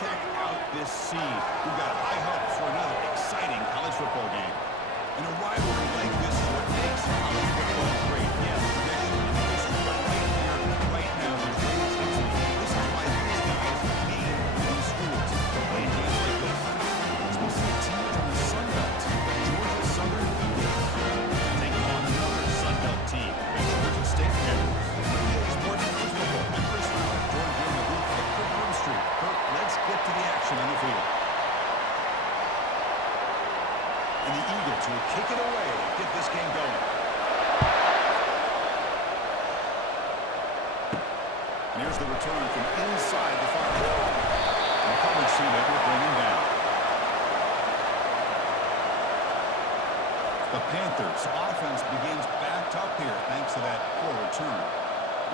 check out this scene. We've got high hopes for another exciting college football game. And a rivalry like this is what makes college football great. Yeah, tradition and history, but right here, right now, there's great intensity. This is why these guys came to these schools to play games like this. As we see a team from the Sun Belt, Georgia Southern Eagles, taking on another Sun Belt team, the Georgia State Panthers. Radio's Morgan Christopher and Chris Fowler joined here in the booth at Kirk Home Street. Kirk, let's get to the action on the field. And the Eagles will kick it away to get this game going. And here's the return from inside the 5. And the coverage team will bring him down. The Panthers' offense begins backed up here thanks to that poor return.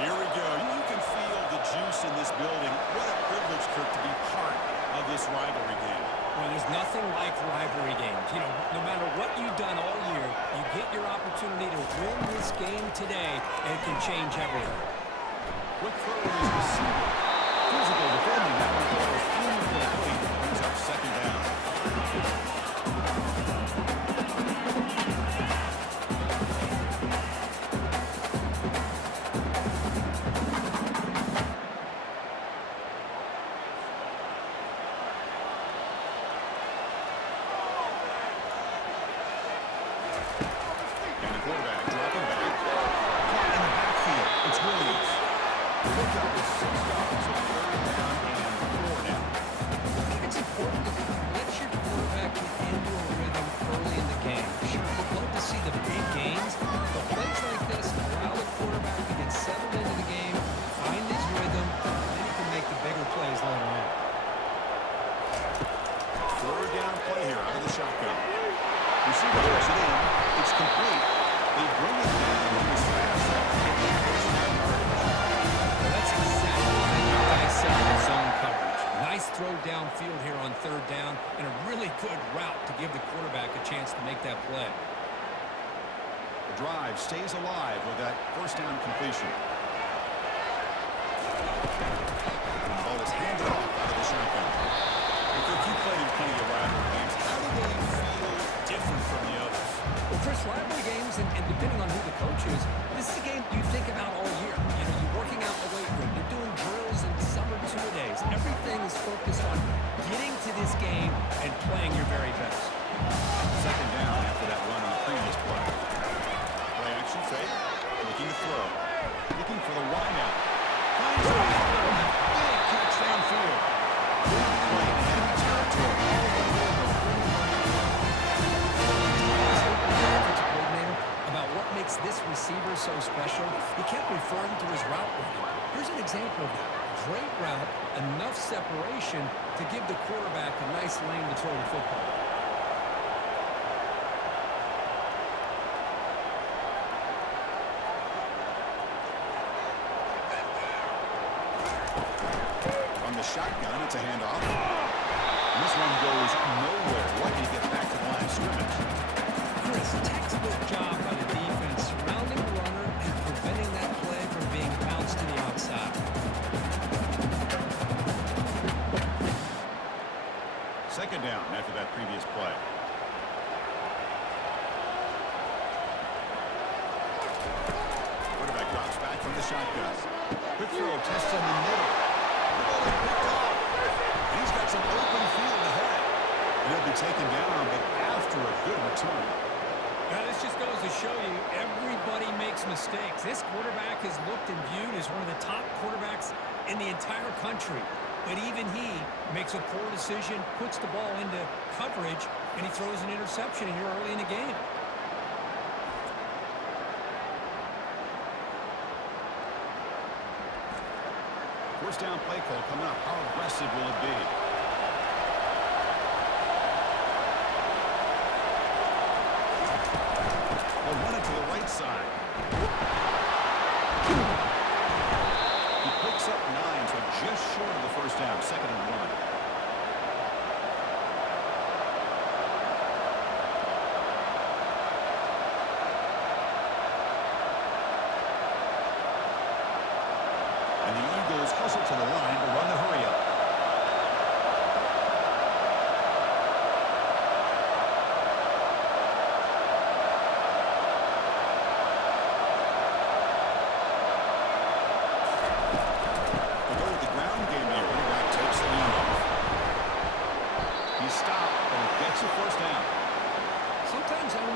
Here we go. You can feel the juice in this building. What a privilege, Kirk, to be part of this rivalry game. Well, there's nothing like rivalry games. You know, no matter what you've done all year, you get your opportunity to win this game today, and it can change everything. Quick throw to his receiver. Physical defending. That one goes incomplete. Brings up second down. Throw downfield here on third down, and a really good route to give the quarterback a chance to make that play. The drive stays alive with that first down completion. And the ball is handed off out of the shotgun. And Kirk, you played in plenty of rivalry games. How do they feel different from the others? Well, Chris, rivalry games, and depending on who the coach is, this is a game you think about all year. You know, you're working out in the weight room, you're doing drills and summer two-a-days. Everything is focused on getting to this game and playing your very best. Second down after that run on the previous play. Play action fake, looking to throw, looking for the wideout. Finds a big catch downfield. Big play in enemy territory. About what makes this receiver so special, he kept referring to his route running. Here's an example of that. Great route, enough separation to give the quarterback a nice lane to throw the football. From the shotgun, it's a handoff. And this one goes nowhere. Lucky to get back to the line of scrimmage. Chris, textbook job by the defense, surrounding the runner and preventing that play from being bounced to the outside. Second down after that previous play. Quarterback drops back from the shotgun. Quick throw, test in the middle. The ball is picked off. And he's got some open field ahead. And he'll be taken down, but after a good return. Now, this just goes to show you everybody makes mistakes. This quarterback is looked and viewed as one of the top quarterbacks in the entire country. But even he makes a poor decision, puts the ball into coverage, and he throws an interception here early in the game. First down play call coming up. How aggressive will it be? They'll run it to the right side. He picks up 9, so just short of the first down. Second and 1. And the Eagles hustle to the line to run the hurry up.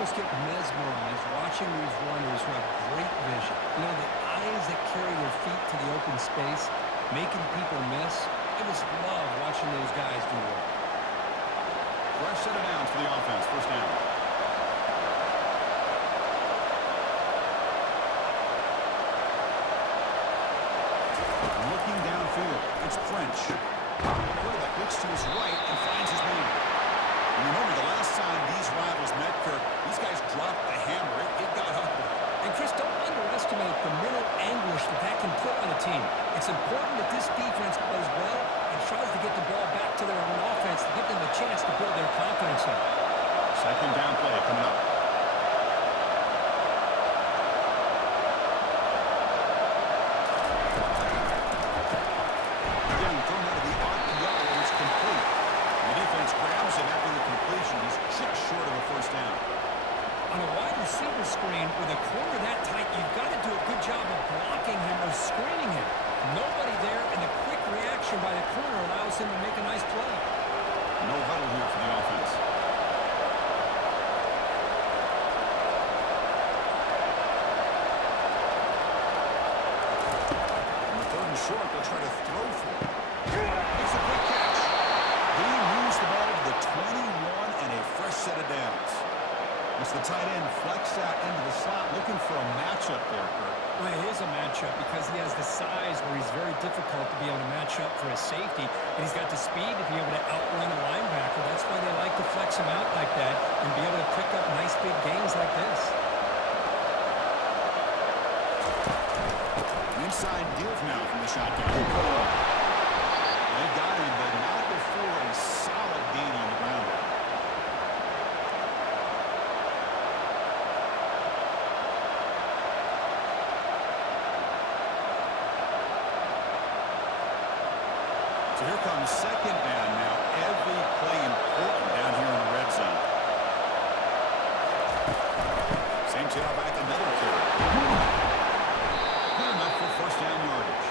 almost get mesmerized watching these runners who have great vision. You know, the eyes that carry their feet to the open space, making people miss. I just love watching those guys do work. Fresh set of downs for the offense. First down. Looking downfield. It's French. Quarterback looks to his right and finds his man. And remember, the last time these rivals met, Kirk, these guys dropped the hammer. It got ugly. And Chris, don't underestimate the mental anguish that can put on a team. It's important that this defense plays well and tries to get the ball back to their own offense to give them a chance to build their confidence up. Second down play coming up. Again, thrown out of the RPO, and it's complete. The defense grabs him after the completion. He's just short of a first down. On a wide receiver screen with a corner that tight, you've got to do a good job of blocking him or screening him. Nobody there, and the quick reaction by the corner allows him to make a nice play. No huddle here for the offense. On the third and short, they'll try to throw for it. It's a quick catch. He moves the ball to the 21 and a fresh set of downs. It's the tight end flex out into the slot, looking for a matchup there, Kurt. Well, it is a matchup because he has the size where he's very difficult to be able to match up for his safety, and he's got the speed to be able to outrun a linebacker. That's why they like to flex him out like that and be able to pick up nice big gains like this. Inside deals now from the shotgun. They've got him, but not before a solid gain on the ground. So here comes second down now. Every play important down here in the red zone. Same tailback, another carry. Good enough for first down yardage.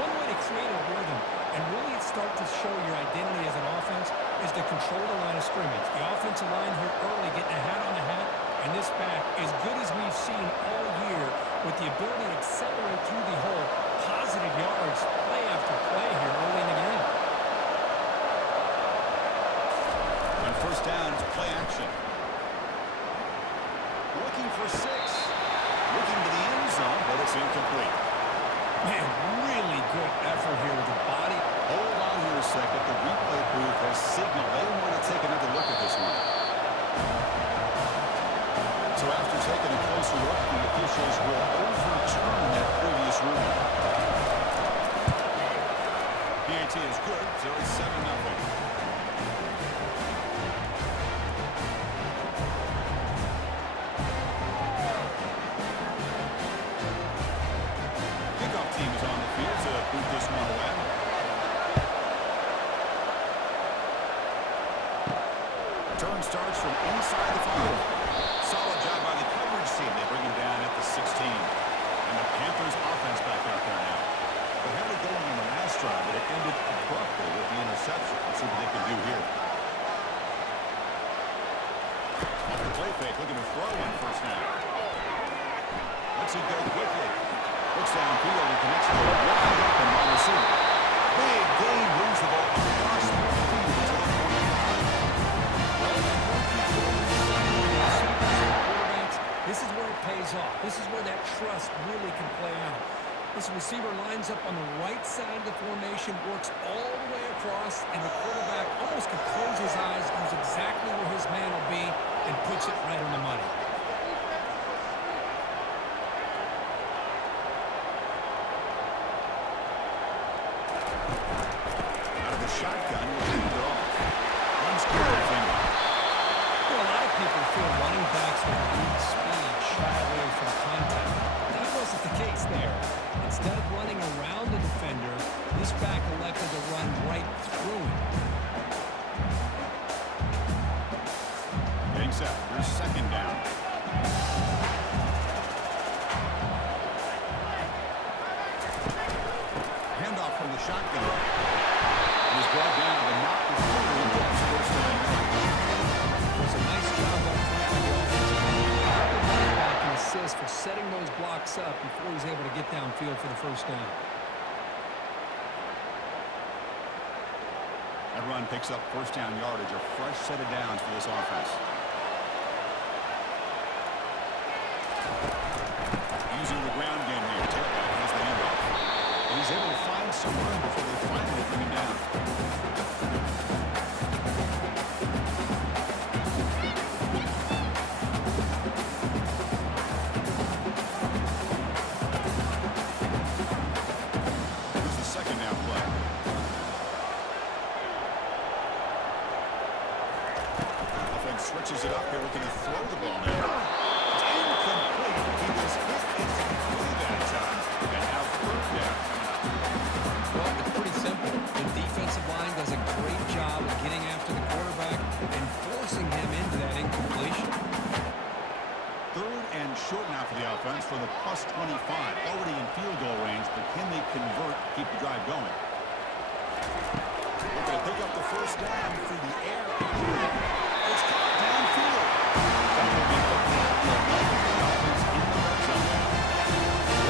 One way to create a rhythm and really start to show your identity as an offense is to control the line of scrimmage. The offensive line here early getting a hat on the hat, and this back, as good as we've seen all year, with the ability to accelerate through the hole, positive yards, play after play here early in the game. On first down, it's play action. Looking for 6. Looking to the end zone, but it's incomplete. Man, really good effort here with the body. Hold on here a second. The replay booth has signaled they want to take another look at this one. So after taking a closer look, the officials will overturn that previous ruling. PAT is good, so it's 7-0. Kickoff team is on the field to boot this one away. Turn starts from inside the 5. Solid job by the coverage team. They bring him down at the 16. And the Panthers offense back out there now. They had it going on the last drive, but it ended abruptly with the interception. Let's see what they can do here. Off the play fake, looking to throw on first down. Lets it go quickly. Looks downfield and connects with a wide open wide receiver. Big gain, moves the ball across the field to the 45. This is where it pays off. This is where that trust really can play out. This receiver lines up on the right side of the formation, works all the way across, and the quarterback almost can close his eyes, knows exactly where his man will be, and puts it right on the money. Out of the shotgun, will lead it off. Runs clear of the finger. Well, a lot of people feel running backs with weak speed shy away from contact. That wasn't the case there. Instead of running around the defender, this back elected to run right through him. Getting set. Here's second down. field for the first down. That run picks up first down yardage, a fresh set of downs for this offense. Using the ground game here. Tailback has the handoff. And he's able to find some room before they finally bring him down. Here's the second down play. Offense switches it up here, looking to throw the ball now. It's incomplete. He was hit instantly that time. And now third down. Well, it's pretty simple. The defensive line does a great job of getting after the quarterback and forcing him into that incompletion. Third and short now for the offense for the plus 25. Already in field goal range, but can they convert, keep the drive going? They're going to pick up the first down through the air. It's caught downfield. That will be opening up the offense in the red zone now.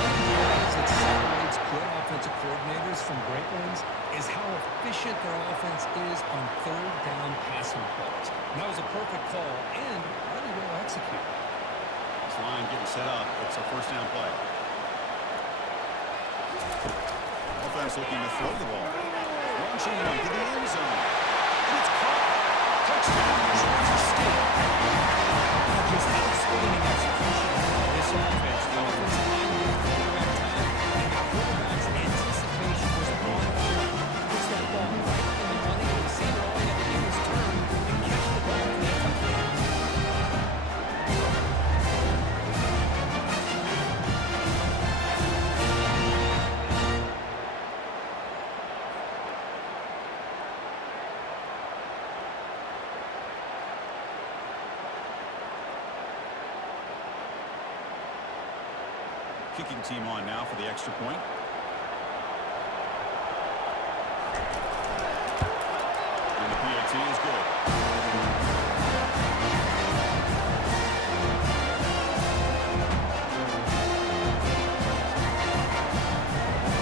One of the areas that separates good offensive coordinators from great ones is how efficient their offense is on third down passing plays. And that was a perfect call and really well executed. This line getting set up. It's a first down play. Offense looking to throw the ball. Launching one to the end zone. And it's caught. Touchdown, Georgia State. Just outstanding execution by this offense. The offensive line gave the quarterback time, and the quarterback's anticipation was on point. Puts that ball right in the money. The receiver all he had to do was turn and catch the ball for that touchdown. Kicking team on now for the extra point. And the PAT is good.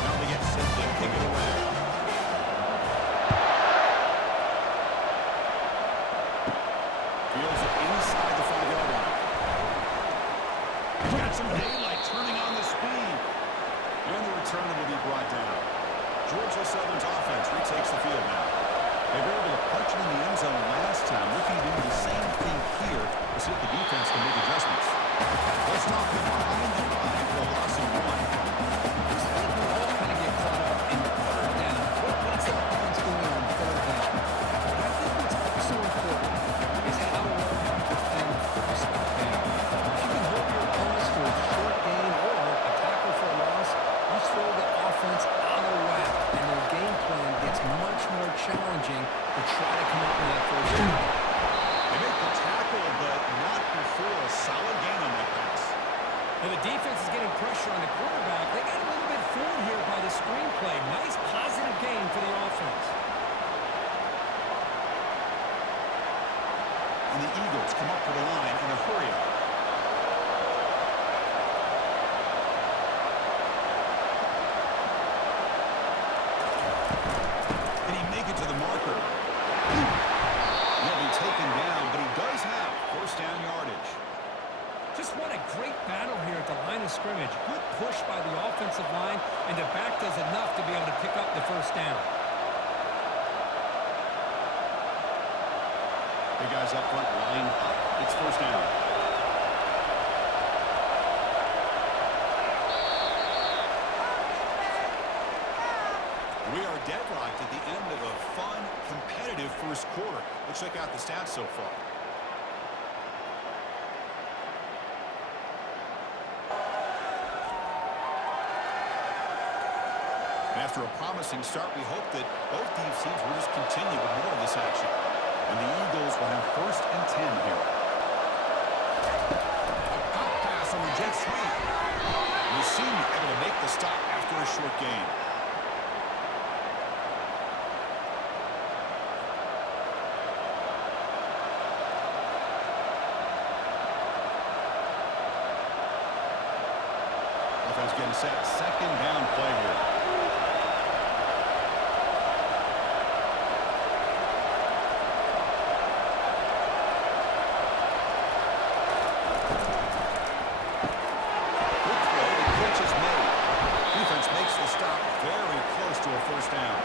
Now they get set to kick it away. Fields it inside the 5-yard line. He's got some daylight turning on the speed. And the return will be brought down. Georgia Southern's offense retakes the field now. They were able to punch it in the end zone last time. Looking to do the same thing here to see if the defense can make adjustments. Let's knock them behind the line for a loss of one. I think we all kind of get caught up in third down. What's the offense doing on third down? But I think what's also important is how well you defend first down. If you can hold your opponents to a short gain or a tackle for a loss, you throw the offense out of whack, and their game plan gets much more challenging to try to come up with that first down. They make the tackle, but not before a solid gain on that pass. And the defense is getting pressure on the quarterback. They got a little bit fooled here by the screenplay. Nice positive gain for the offense. And the Eagles come up to the line in a hurry up. Can he make it to the marker? He'll be taken down, but he does have first down yardage. Just what a great battle here at the line of scrimmage. Good push by the offensive line, and the back does enough to be able to pick up the first down. Big guys up front, lined up. It's first down. We are deadlocked at the end of a fun, competitive first quarter. Let's check out the stats so far. And after a promising start, we hope that both these teams will just continue with more of this action. And the Eagles will have first and 10 here. A pop pass on the jet sweep. Messina able to make the stop after a short gain. Offense getting set second down play here. Quick throw, the catch is made. Defense makes the stop very close to a first down.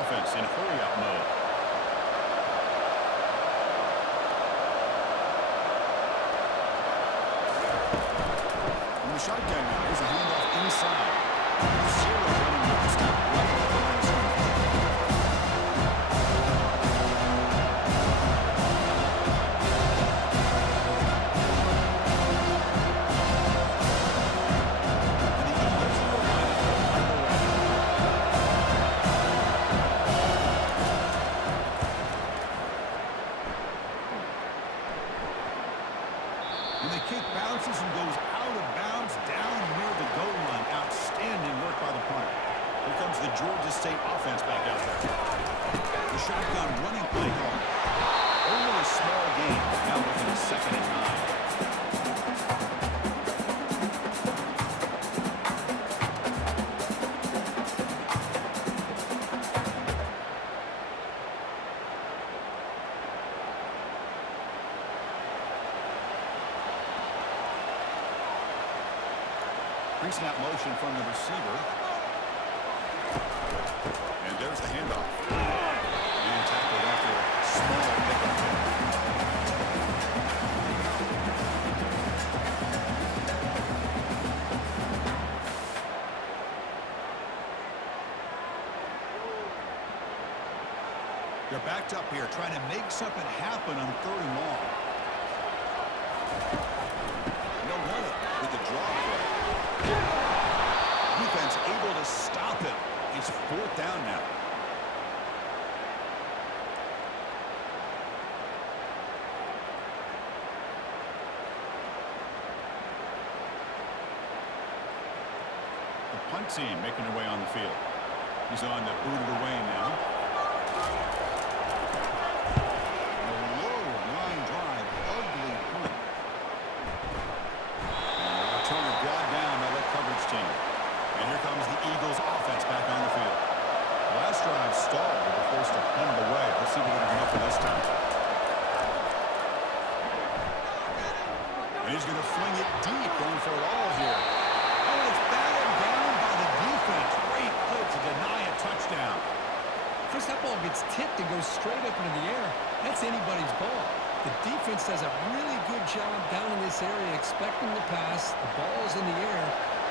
Offense in hurry-up mode. In the shotgun now, here's a handoff inside. Zero running with the stop right at the line of scrimmage. And the Eagles will line up to punt away. And the kick bounces and goes out of bounds down near the goal line. Outstanding work by the punter. Here comes the Georgia State offense back out there. The shotgun running play call. Only a small gain. Now looking at 2nd and 9. Pre-snap motion from the receiver. And there's the handoff. And tackled after a small pickup there. They're backed up here, trying to make something happen on 3rd and long. They'll run it with the draw play. Defense able to stop him. It's 4th down now. The punt team making their way on the field. He's on the booted away now. A low line drive, ugly punt. Returner brought down by the coverage team. And here comes the Eagles offense back on the field. Last drive stalled. They were forced to punt it away. Let's see what they're going to come up with this time. And he's going to fling it deep, going for it all here. Oh, it's batted down by the defense. Great play to deny a touchdown. First, that ball gets tipped and goes straight up into the air. That's anybody's ball. The defense does a really good job down in this area, expecting the pass. The ball is in the air.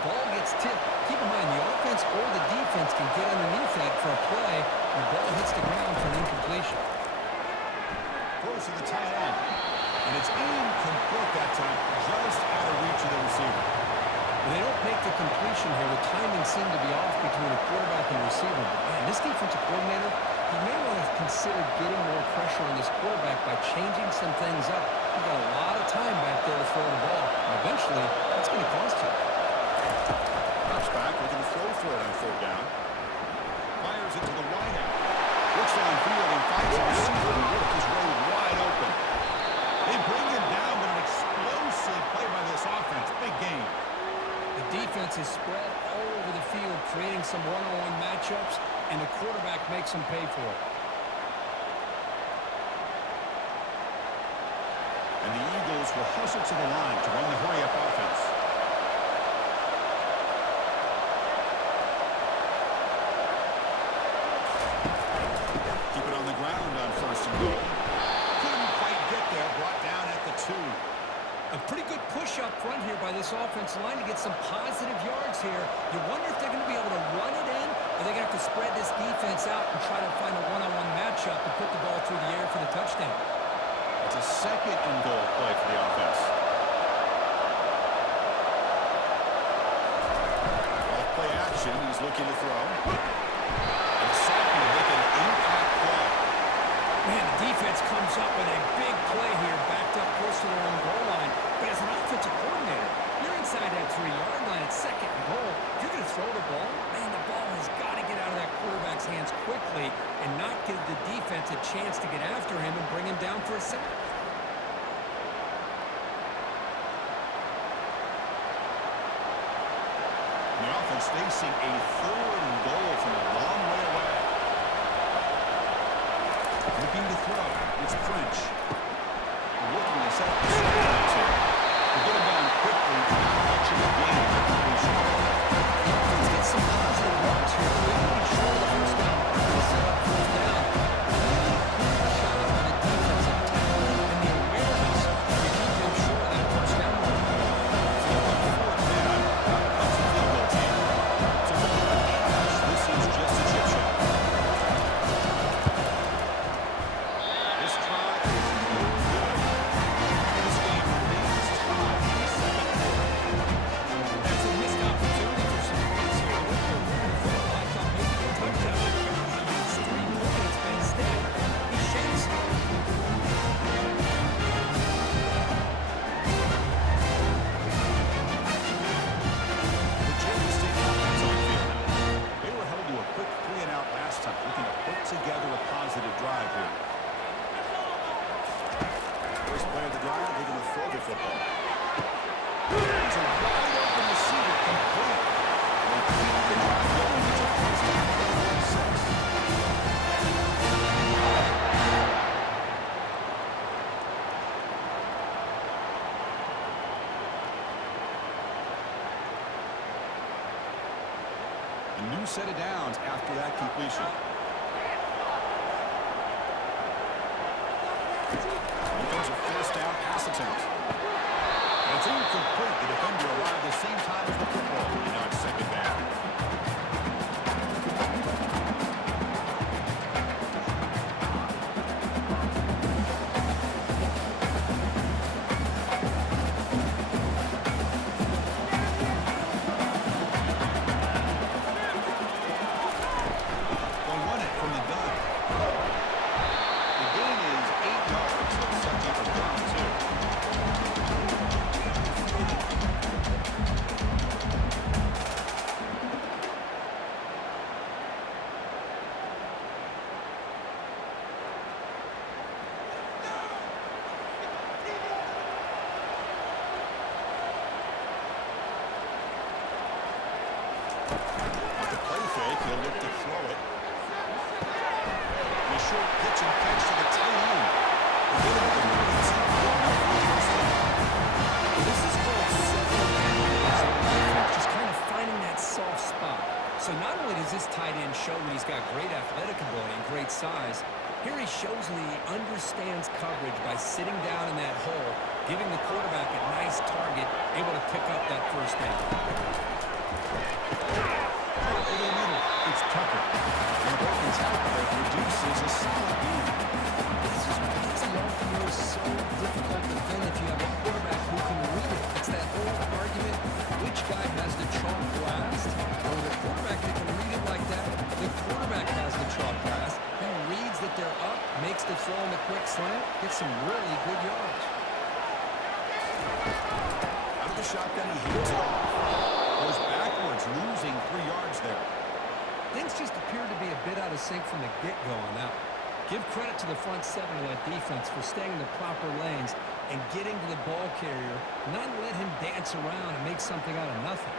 Ball gets tipped. Keep in mind, the offense or the defense can get underneath that for a play. The ball hits the ground for an incompletion. Throws to the tight end. And it's incomplete that time, just out of reach of the receiver. When they don't make the completion here, the timing seemed to be off between the quarterback and the receiver. But man, this defensive coordinator, he may want to consider getting more pressure on this quarterback by changing some things up. He's got a lot of time back there to throw the ball. And eventually, that's going to cost you. Drops back, looking to throw for it on 4th down. Fires it to the wideout. Looks downfield and finds a receiver who worked his way wide open. They bring him down, but an explosive play by this offense. Big game. The defense is spread all over the field, creating some one-on-one matchups, and the quarterback makes them pay for it. And the Eagles will hustle to the line to run the hurry-up offense. Keep it on the ground on 1st and goal. Couldn't quite get there, brought down at the 2. A pretty good push up front here by this offensive line to get some positive yards here. You wonder if they're going to be able to run it in, or they're going to have to spread this defense out and try to find a one-on-one matchup to put the ball through the air for the touchdown. It's a 2nd and goal play for the offense. Off play action, he's looking to throw. And sack will make an impact play. Man, the defense comes up with a big play here, backed up close to their own goal line. But as an offensive coordinator, you're inside that 3-yard line at 2nd and goal. If you're going to throw the ball, man, the ball has got to get out quickly and not give the defense a chance to get after him and bring him down for a sack. The offense facing a 3rd and goal from a long way away. Looking to throw. It's French. Looking to set up the second two. To get him down quickly, not much of a gain for completion. The offense gets some positive yards here. They can be sure of the first down. They set up first down. Really good job by the defensive tackle and the awareness to keep them sure of that first down. So on 4th down, out comes the field goal team. So for the left hash, this is just a chip shot. This try is no good. This game remains tied in the second quarter. That's a missed opportunity for some points here. What they're running for, I thought maybe a touchdown. It's 3 points, but instead, he shakes it. The Georgia State offense on field now. They were held to a quick 3-and-out last time, looking to put together a positive drive here. First play of the drive, they're going to throw the football. He's a wide open receiver, complete. They keep the drive going. It's a first down at the 46. A new set of downs after that completion. Defensive first down pass attempt. And it's incomplete. The defender arrived the same time as the football. And now it's second down. They'll run it from the gun. The gain is 8 yards. They'll set up a 3rd and 2. With the play fake, he'll look to throw it. And a short pitch and catch to the tight end. They get it up and it's good enough for the first down. This is called settling down, just kind of finding that soft spot. So not only does this tight end show that he's got great athletic ability and great size, here he shows that he understands coverage by sitting down in that hole, giving the quarterback a nice target, able to pick up that first down. Over the middle, it's Tucker. And a broken tackle that produces a solid gain. This is what makes the RPO so difficult to defend if you have a quarterback who can read it. It's that old argument, which guy has the chalk last? Or the quarterback that can read it like that, the quarterback has the chalk last, and reads that they're up, makes the throw in the quick slant, gets some really good yards. Out of the shotgun, he hands it off. Goes backwards, losing 3 yards there. Things just appeared to be a bit out of sync from the get-go on that one. Give credit to the front 7 of that defense for staying in the proper lanes and getting to the ball carrier, not let him dance around and make something out of nothing.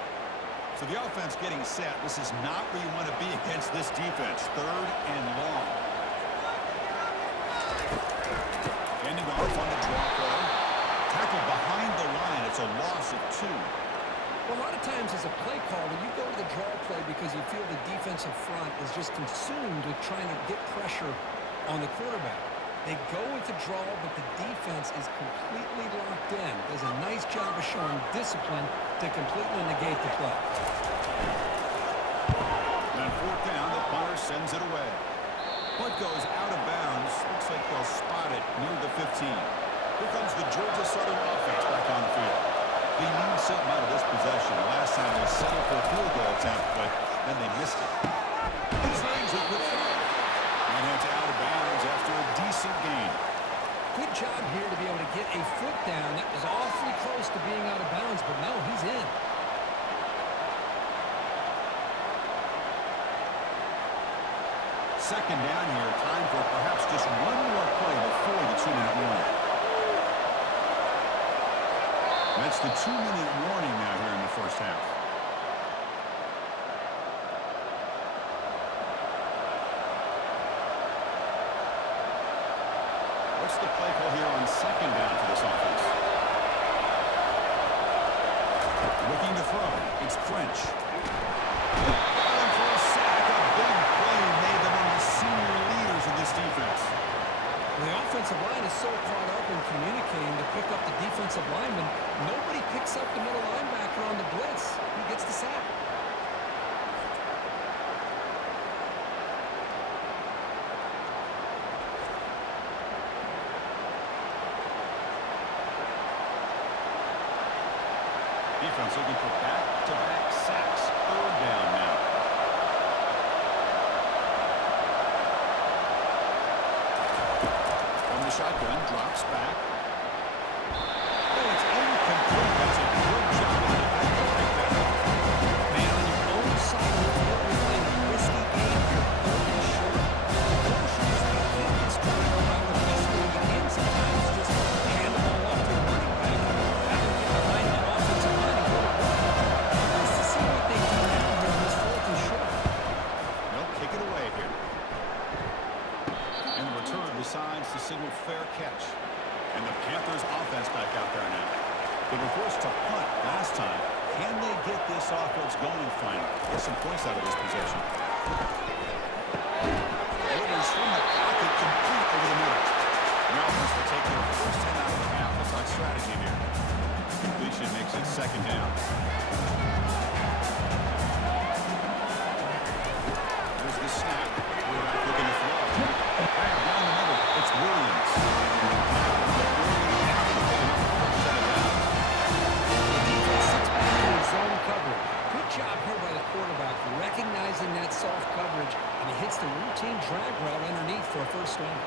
So the offense getting set. This is not where you want to be against this defense. 3rd and long. Ending off on the draw play. Tackle behind the line. It's a loss of 2. Well, a lot of times as a play caller, you go to the draw play because you feel the defensive front is just consumed with trying to get pressure on the quarterback. They go with the draw, but the defense is completely locked in. Does a nice job of showing discipline to completely negate the play. And on 4th down, the punter sends it away. Punt goes out of bounds. Looks like they'll spot it near the 15. Here comes the Georgia Southern offense back on the field. They need something out of this possession. Last time they settled for a field goal attempt, but then they missed it. He slings it with 3. And it's out of bounds after a decent gain. Good job here to be able to get a foot down. That was awfully close to being out of bounds, but no, he's in. second down here. Time for perhaps just one more play before the 2-minute warning. That's the 2-minute warning now here in the first half. What's the play call here on second down for this offense? Looking to throw. It's French. Going for a sack. A big play made them one of the senior leaders of this defense. The offensive line is so caught up in communicating to pick up the defensive lineman, nobody picks up the middle linebacker on the blitz. He gets the sack. Defense looking for back-to-back sacks. Third down now. From the shotgun, drops back. Oh, it's incomplete. That's a good job of the right there. Man, on your own side of the field, you're playing a risky game. You're third and short. The goal should just be keep this drive around the best way you can. Sometimes just hand the ball off to your running back. Have them get behind that offensive line and go to work. Let's see what they do now here on this fourth and short. They'll kick it away here. And the return decides to signal fair catch. And the Panthers offense back out there now. They were forced to punt last time. Can they get this offense going finally? Get some points out of this possession. Delivers from the pocket, complete over the middle. The offense will take their first 10 out of the half. That's on strategy here. Completion makes it second down. There's the snap. Quarterback looking to throw. Bam, down the middle. It's Williams. Zone coverage. Good job here by the quarterback, recognizing that soft coverage, and he hits the routine drag route underneath for a first down.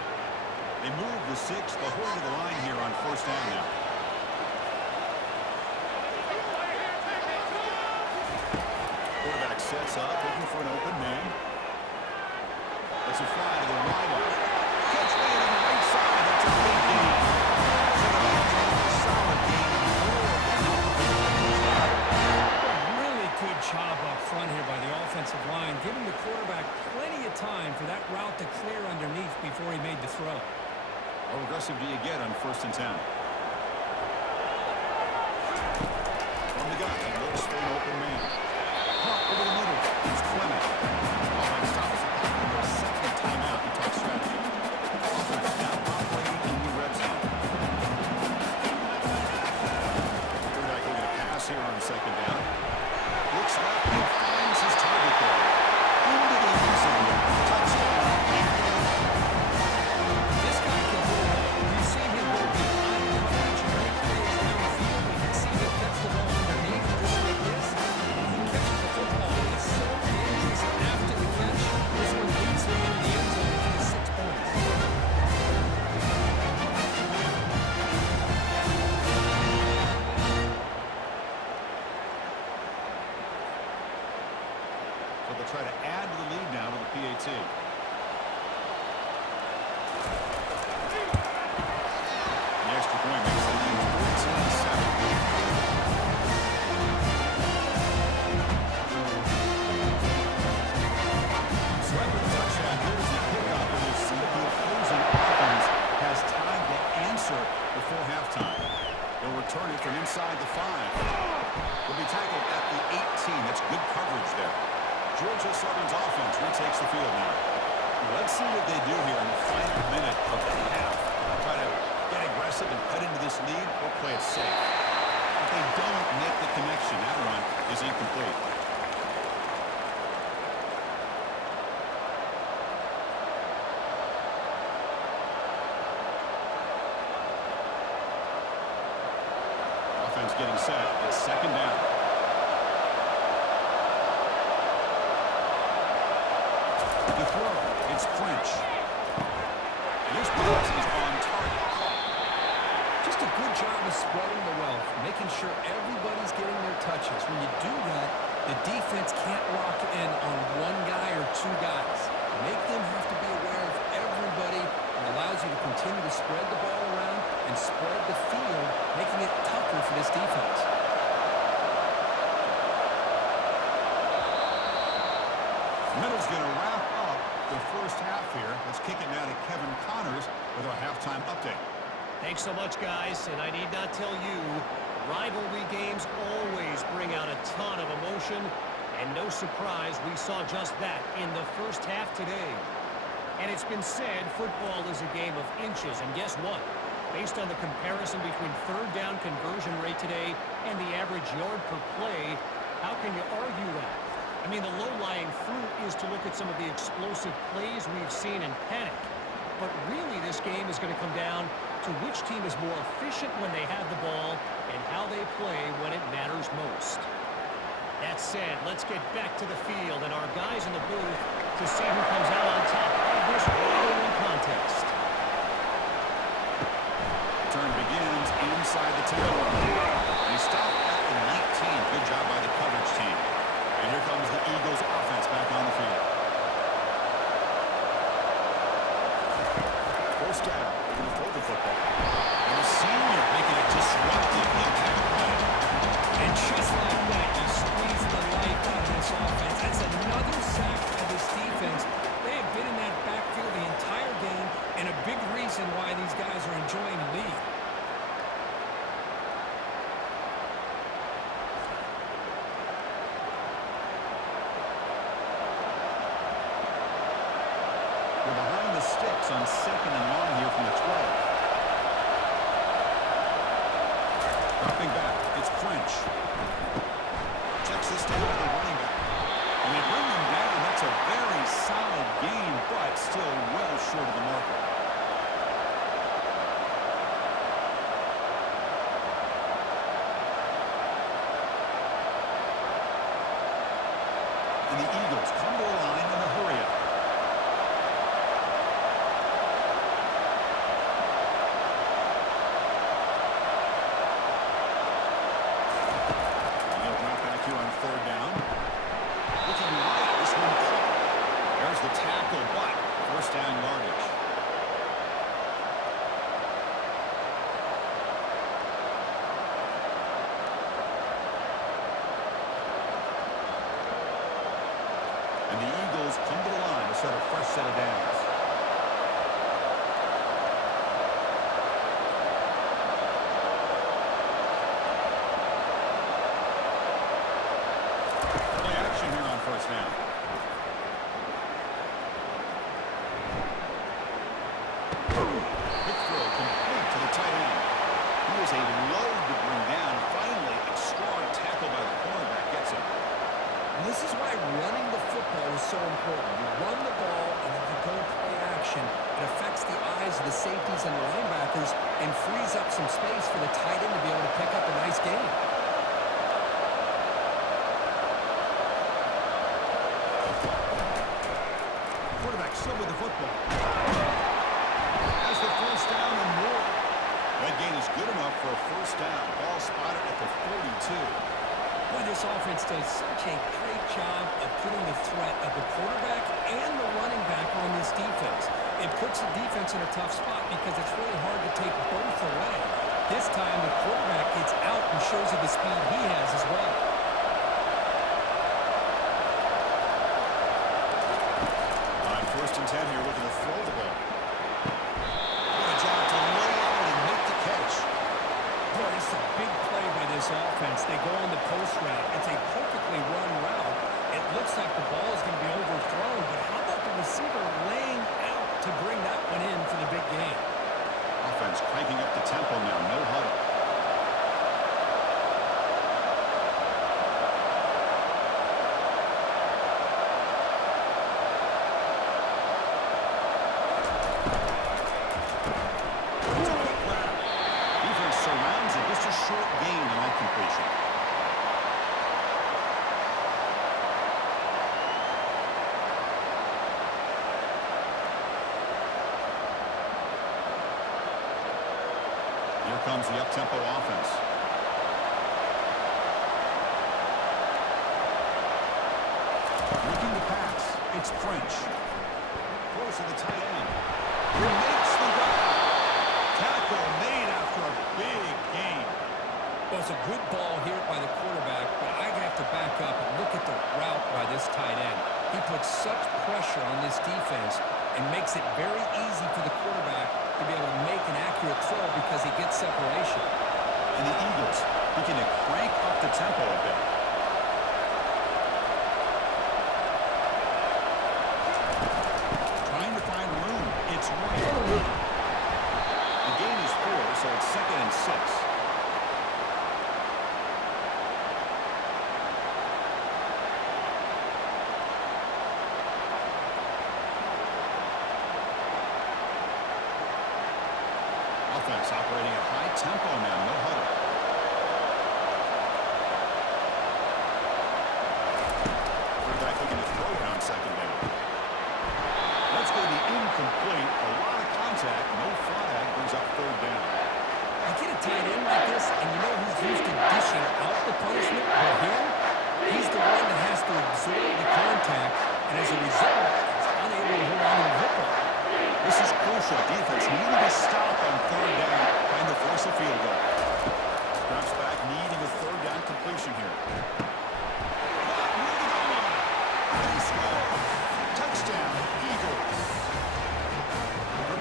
They move the 6th. They'll hold to the line here on first down now. Quarterback sets up, looking for an open man. It's a fly to the wideout. Catch made on the right side. That's a big gain. Solid gain. Really good job up front here by the offensive line, giving the quarterback plenty of time for that route to clear underneath before he made the throw. How aggressive do you get on first and 10? From the gun, he looks for an open man. Pump over the middle. It's Clement. Offense stops the clock with their second timeout and talk strategy. Offense now operating in the red zone. Quarterback looking to pass here on second down. Looks left and finds his target there. Into the end zone. Touchdown. This guy can do it all. We've seen him go behind coverage and make plays downfield. We can see him catch the ball underneath just like this. He catches the football. He's so dangerous after the catch. This one leads him into the end zone for the 6 points. So they'll try to add to the lead now with the PAT. The extra point makes the lead 14-7. Swept touchdown. Here's the kickoff, and we'll see if the opposing offense has time to answer before halftime. They'll return it from inside the 5. Will be tackled at the 18. That's good coverage there. Georgia Southern's offense retakes the field now. Let's see what they do here in the final minute of the half. Try to get aggressive and cut into this lead or play it safe. If they don't make the connection, that one is incomplete. Offense getting set. It's second down. The throw. It's French. This pass is on target. Just a good job of spreading the wealth, making sure everybody's getting their touches. When you do that, the defense can't lock in on one guy or two guys. make them have to be aware of everybody. It allows you to continue to spread the ball around and spread the field, making it tougher for this defense. Middle's going to wrap up the first half here. Let's kick it now to Kevin Connors with our halftime update. Thanks so much, guys, and I need not tell you, rivalry games always bring out a ton of emotion, and no surprise we saw just that in the first half today. And it's been said football is a game of inches, and guess what? Based on the comparison between third down conversion rate today and the average yard per play, how can you argue that? I mean, the low-lying fruit is to look at some of the explosive plays we've seen in panic. But really, this game is going to come down to which team is more efficient when they have the ball and how they play when it matters most. That said, let's get back to the field and our guys in the booth to see who comes out on top of this rivalry contest. Turn begins inside the 10. They stop at the 19. Good job by the coverage team. And here comes the Eagles offense back on the field. First down. They're going to throw the football. And a senior making a disruptive impact play. And just like that, you squeeze the life out of this offense. That's another sack of this defense. They have been in that backfield the entire game, and a big reason why these guys are enjoying the lead. We're behind the sticks on 2nd and long here from the 12. Dropping back, it's French. Checks this down to the running back. And they bring him down. That's a very solid gain, but still well short of the marker. And the Eagles come to the line in a hurry up. Here on 3rd down. Looking right, this one caught. There's the tackle, but first down yardage. And the Eagles come to the line to start a fresh set of downs. Here on first down. Quick throw complete to the tight end. He was a load to bring down. Finally, a strong tackle by the cornerback gets him. And this is why running the football is so important. You run the ball, and then you go play action. It affects the eyes of the safeties and the linebackers and frees up some space for the tight end to be able to pick up a nice gain. Still with the football. Has the first down and more. That gain is good enough for a first down. Ball spotted at the 42. Boy, this offense does such a great job of putting the threat of the quarterback and the running back on this defense. It puts the defense in a tough spot because it's really hard to take both away. This time, the quarterback gets out and shows you the speed he has as well. First and 10 here, looking to throw the ball. What a job to lay out and make the catch. Boy, this is a big play by this offense. They go on the post route. It's a perfectly run route. It looks like the ball is going to be overthrown, but how about the receiver laying out to bring that one in for the big game? Offense cranking up the tempo now, no huddle. Short gain on that completion. Here comes the up-tempo offense. Looking to pass. It's French. throws to the tight end. He makes the grab. Tackle made after a big gain. Well, it's a good ball here by the quarterback, but I have to back up and look at the route by this tight end. He puts such pressure on this defense and makes it very easy for the quarterback to be able to make an accurate throw because he gets separation. And the Eagles begin to crank up the tempo a bit. Trying to find room. It's right. The gain is 4, so it's 2nd and 6. Offense operating at high tempo now, no huddle. Quarterback looking to throw it on 2nd down. That's going to be incomplete. A lot of contact, no flag, brings up 3rd down. You get a tight end like this, and you know who's used to dishing out the punishment? Well, here, he's the one that has to absorb the contact, and as a result, is unable to hold on to the football. This is crucial. Defense needing to stop on 3rd down, trying to force a field goal. Drops back, needing a 3rd down completion here. They score. Touchdown, Eagles.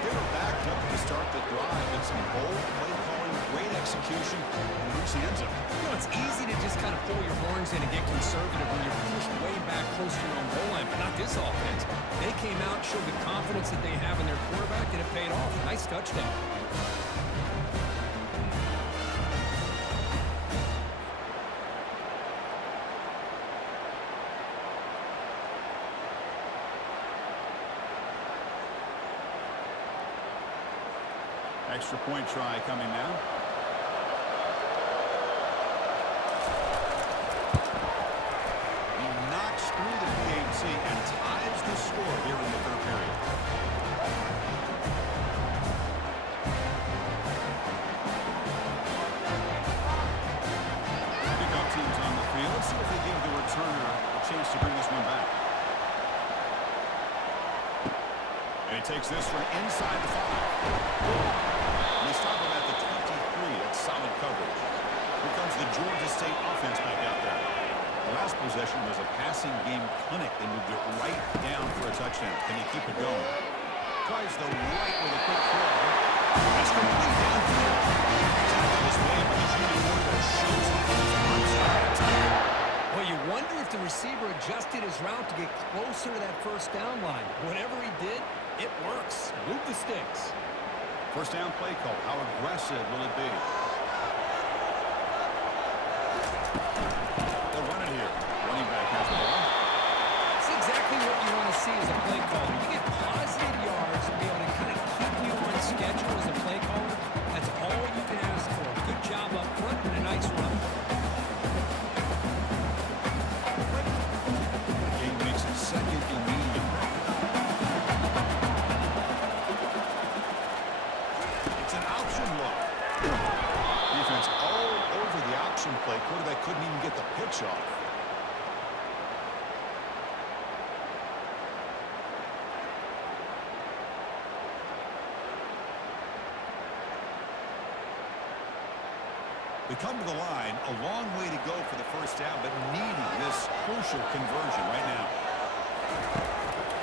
They were backed up to start the drive, and some bold play calling, great execution, and reach the end zone. You know, it's easy to just kind of pull your horns in and get conservative when you're pushed way back close to your own goal line, but not this offense. They came out, showed the confidence that they have in their quarterback, and it paid off. Nice touchdown. Extra point try coming now. He knocks through the PAT and ties the score here in the 3rd period. Pickup teams on the field. Let's see if they give the returner a chance to bring this one back. And he takes this one inside the 5. They stop him at the 23. That's solid coverage. Here comes the Georgia State offense back out there. The last possession was a passing game clinic. They moved it right down for a touchdown. Can they keep it going? Tries the right with a quick throw. That's complete downfield. Tackle is made by the junior quarterback. Shows off his arms at time. Well, you wonder if the receiver adjusted his route to get closer to that 1st down line. Whatever he did, it works. Move the sticks. 1st down play call. How aggressive will it be? They'll run it here. Running back has the ball. It's exactly what you want to see as a play caller. You get positive yards to be able to kind of keep you on schedule as a play caller. That's all you can ask for. Good job up front and a nice run. The game makes it 2nd and medium. It's an option look. Defense all over the option play. Quarterback couldn't even get the pitch off. They come to the line, a long way to go for the 1st down, but needing this crucial conversion right now.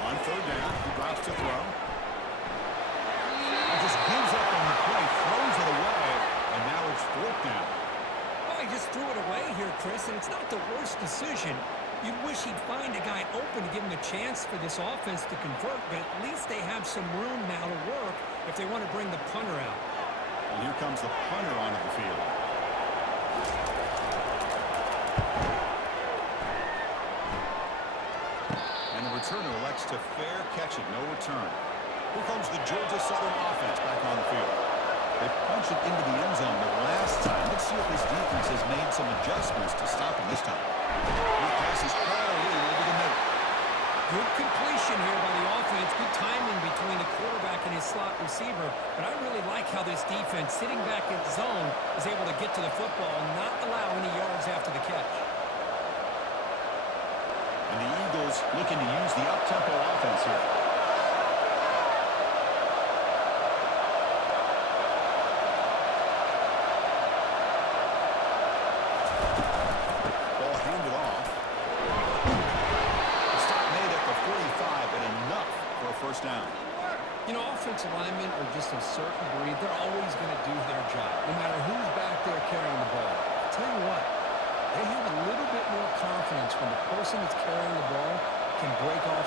On 3rd down, he drops to throw. And just gives up on the play, throws it away, and now it's 4th down. Well, he just threw it away here, Chris, and it's not the worst decision. You'd wish he'd find a guy open to give him a chance for this offense to convert, but at least they have some room now to work if they want to bring the punter out. And here comes the punter onto the field. And the returner elects to fair catch it, no return. Here comes the Georgia Southern offense back on the field. They punch it into the end zone the last time. Let's see if this defense has made some adjustments to stop him this time. The pass is hauled in over the middle. Good completion here by the offense. Good timing between the quarterback and his slot receiver. But I really like how this defense, sitting back in zone, is able to get to the football and not allow any yards after the catch. And the Eagles looking to use the up-tempo offense here.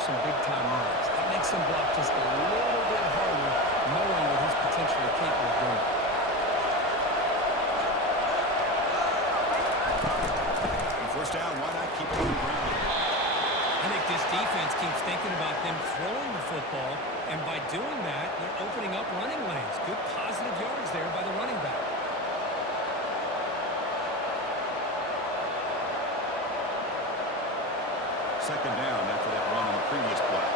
some big-time runs. That makes him block just a little bit harder, knowing what he's potentially capable of doing. And first down, why not keep it on the ground? I think this defense keeps thinking about them throwing the football, and by doing that, they're opening up running lanes. Good positive yards there by the running back. Second down after that run on the previous play.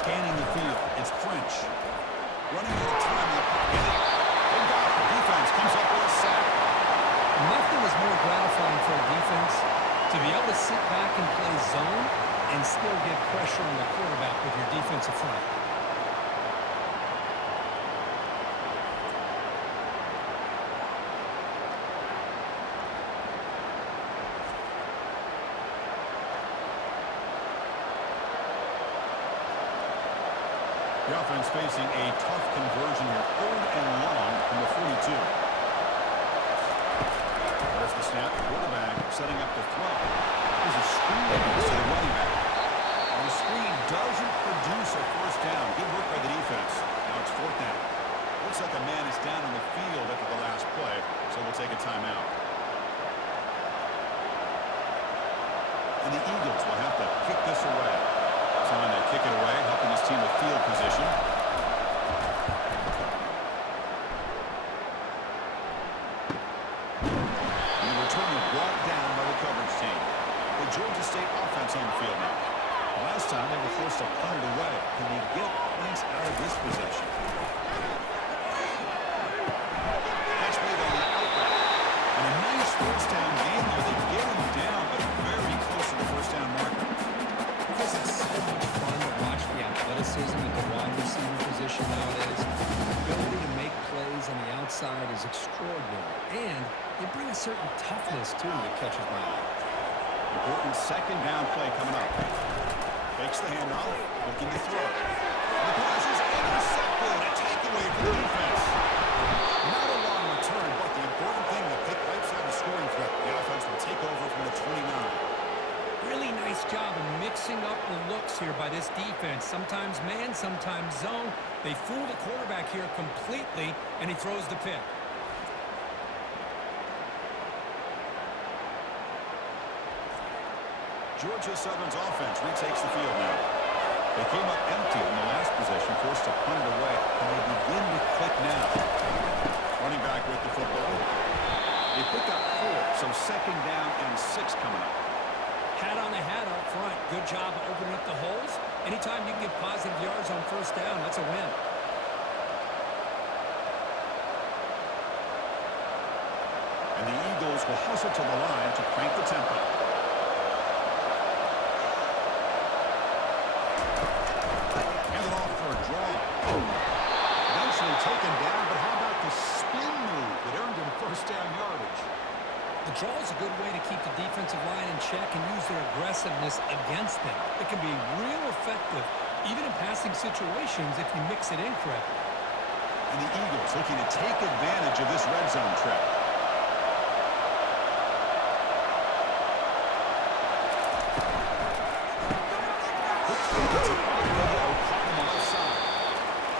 Scanning the field, it's French. Running out of time in the pocket. They got it. Defense comes up with a sack. Nothing is more gratifying for a defense to be able to sit back and play zone and still get pressure on the quarterback with your defensive front. The offense facing a tough conversion here. 3rd and long from the 42. There's the snap. Quarterback setting up to throw. There's a screen to the running back. And the screen doesn't produce a first down. Good work by the defense. Now it's 4th down. Looks like a man is down on the field after the last play, so we'll take a timeout. And the Eagles will have to kick this away. Trying to kick it away, helping his team with field position. And the returner brought down by the coverage team. The Georgia State offense on the field now. Last time they were forced to punt it away. Can they get points out of this possession? That's made on the outright. And a nice first down game where they get him down, but very close to the first down marker. Because it's so much fun to watch the athleticism at the wide receiver position nowadays. The ability to make plays on the outside is extraordinary. And they bring a certain toughness, too, that catches my eye. Important second down play coming up. Fakes the handoff, looking to throw. The pass is intercepted. A takeaway for the defense. Not a long return, but the important thing, the pick wipes out the scoring threat. The offense will take over from the 29. Really nice job of mixing up the looks here by this defense. Sometimes man, sometimes zone. They fool the quarterback here completely, and he throws the pick. Georgia Southern's offense retakes the field now. They came up empty in the last possession, forced to punt it away. And they begin to click now. Running back with the football. They pick up 4, so second down and 6 coming up. Hat on the hat up front. Good job of opening up the holes. Anytime you can get positive yards on first down, that's a win. And the Eagles will hustle to the line to crank the tempo. Hand it off for a draw. Eventually taken down, but how about the spin move that earned him first down yardage? The draw is a good way to keep the defensive line in check and use their aggressiveness against them. It can be real effective, even in passing situations, if you mix it in correctly. And the Eagles looking to take advantage of this red zone trap.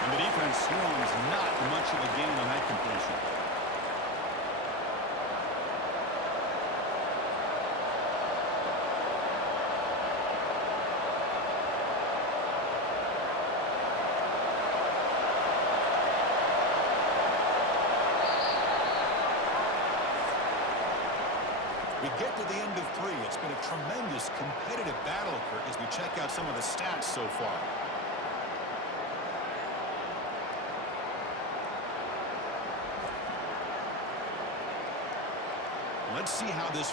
And the defense swarms not much of a gain on that completion. We get to the end of 3. It's been a tremendous competitive battle, Kirk, as we check out some of the stats so far. Let's see how this